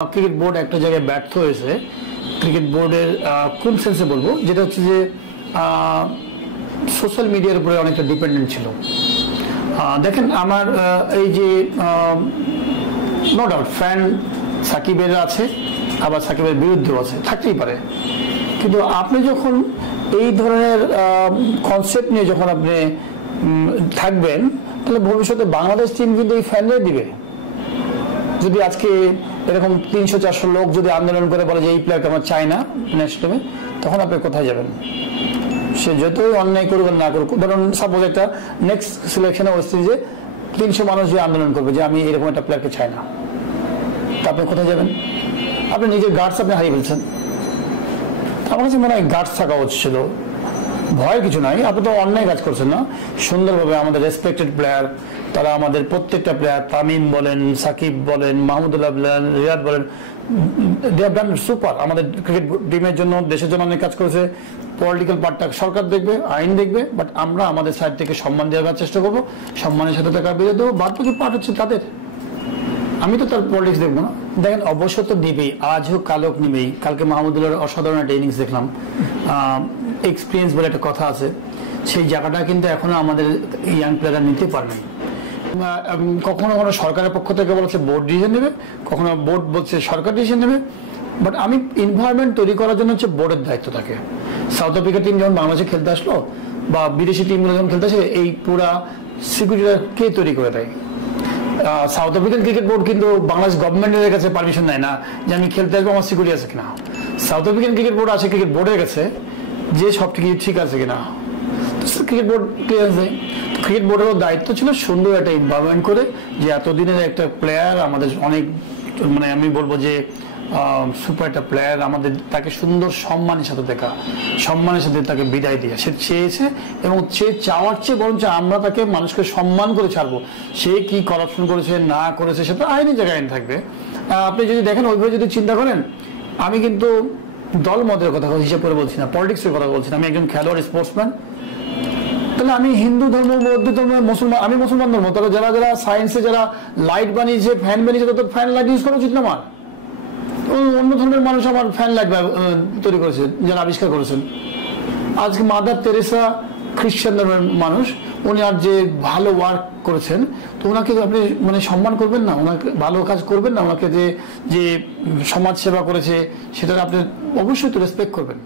Cricket board একটা জায়গায় ব্যর্থ হয়েছে। ক্রিকেট বোর্ডের কোন সেন্সে বলবো, যেটা হচ্ছে যে সোশ্যাল মিডিয়ার উপরে অনেকটা ডিপেন্ডেন্ট ছিল। দেখেন আমার এই যে নো ডাউট ফ্যান সাকিবের আছে, আবার সাকিবের বিরুদ্ধেও আছে, থাকতেই পারে, কিন্তু আপনি যখন এই ধরনের কনসেপ্ট নিয়ে যখন আপনি থাকবেন, তাহলে ভবিষ্যতে বাংলাদেশ টিম কিন্তু এই ফ্যানরাই দিবে। যদি আজকে এরকম 300-400 লোক যদি আন্দোলন করে বলে যে এই প্লেয়ারকে আমরা চাই না নেক্সট টাইমে, তখন আপনি কোথায় যাবেন? সে যতই অন্যায় করুক না করুক, ধরুন সাপোজ একটা নেক্সট সিলেকশনে ওয়েস্ট ইন্ডিজে 300 মানুষ যে আন্দোলন করবে যে আমি এরকম একটা প্লেয়ারকে চাই না, তা আপনি কোথায় যাবেন? আপনি নিজের গার্ডস আপনি হারিয়ে ফেলছেন। আমার কাছে মনে হয় গার্ডস থাকা উচিত ছিল, ভয় কিছু নাই। আপনি তো অন্যায় কাজ করছেন না, সুন্দরভাবে আমাদের রেসপেক্টেড প্লেয়ার, তারা আমাদের প্রত্যেকটা প্লেয়ার, তামিম বলেন, সাকিব বলেন, মাহমুদুল্লাহ বলেন, রিয়াদ বলেন, দে হ্যাভ ডান সুপার। আমাদের ক্রিকেট টিমের জন্য, দেশের জন্য অনেক কাজ করেছে। পলিটিক্যাল পার্টটা সরকার দেখবে, আইন দেখবে, বাট আমরা আমাদের সাইড থেকে সম্মান দেওয়ার চেষ্টা করবো, সম্মানের সাথে টাকা বেরিয়ে দেবো। বাদ বাকি পার্ট হচ্ছে তাদের, আমি তো তার পলিটিক্স দেখবো না। দেখেন অবশ্য তো নেবেই, আজ হোক কাল হোক নেবেই। কালকে মাহমুদুল্লাহর অসাধারণ একটা ইনিংস দেখলাম। এক্সপিরিয়েন্স বলে একটা কথা আছে, সেই জায়গাটা কিন্তু এখনো আমাদের ইয়াং প্লেয়াররা নিতে পারেনি। কখনো কখনো সরকারের পক্ষ থেকে বলছে বোর্ড ডিসিশন নেবে, কখনো বোর্ড বলছে সরকার ডিসিশন নেবে, বাট আমি এনভায়রনমেন্ট তৈরি করার জন্য হচ্ছে বোর্ডের দায়িত্ব থাকে। সাউথ আফ্রিকা টিম যখন বাংলাদেশে খেলতে আসলো বা বিদেশি টিমগুলো যখন খেলতে আসে, এই পুরা সিকিউরিটিটা কে তৈরি করে দেয়? সাউথ আফ্রিকান ক্রিকেট বোর্ড কিন্তু বাংলাদেশ গভর্নমেন্টের কাছে পারমিশন নেয় না যে আমি খেলতে আসবো, আমার সিকিউরিটি আছে কিনা। সাউথ আফ্রিকান ক্রিকেট বোর্ড আছে ক্রিকেট বোর্ডের কাছে যে সব ঠিক আছে কিনা, ক্রিকেট বোর্ড ক্লিয়ারেন্স দেয়। ক্রিকেট বোর্ডেরও দায়িত্ব ছিল সুন্দর একটা এনভায়রনমেন্ট করে, যে এতদিনের একটা প্লেয়ার আমাদের অনেক, মানে আমি বলবো যে সুপার একটা প্লেয়ার, আমাদের তাকে সুন্দর সম্মানের সাথে দেখা, সম্মানের সাথে তাকে বিদায় দিয়ে সে চেয়েছে, এবং সে চাওয়ার চেয়ে বরঞ্চ আমরা তাকে মানুষকে সম্মান করে ছাড়বো। সে কি করাপশন করেছে না করেছে সেটা আইনি জায়গায় আইন থাকবে। আপনি যদি দেখেন ওইভাবে যদি চিন্তা করেন, আমি কিন্তু দল মতের কথা হিসাব করে বলছি না, পলিটিক্সের কথা বলছি না, আমি একজন খেলোয়াড়, স্পোর্টসম্যান। তাহলে আমি হিন্দু ধর্ম, বৌদ্ধ ধর্ম, মুসলমান, আমি মুসলমান ধর্ম, তাহলে যারা যারা সায়েন্সে যারা লাইট বানিয়েছে, ফ্যান বানিয়েছে, তাদের ফ্যান লাইট ইউজ করা উচিত না আমার? অন্য ধর্মের মানুষ আমার ফ্যান লাইট তৈরি করেছে, যারা আবিষ্কার করেছেন। আজকে মাদার তেরেসা খ্রিস্টান ধর্মের মানুষ, উনি আর যে ভালো ওয়ার্ক করেছেন, তো ওনাকে আপনি মানে সম্মান করবেন না? ওনাকে ভালো কাজ করবেন না? ওনাকে যে সমাজ সেবা করেছে সেটা আপনি অবশ্যই তো রেসপেক্ট করবেন।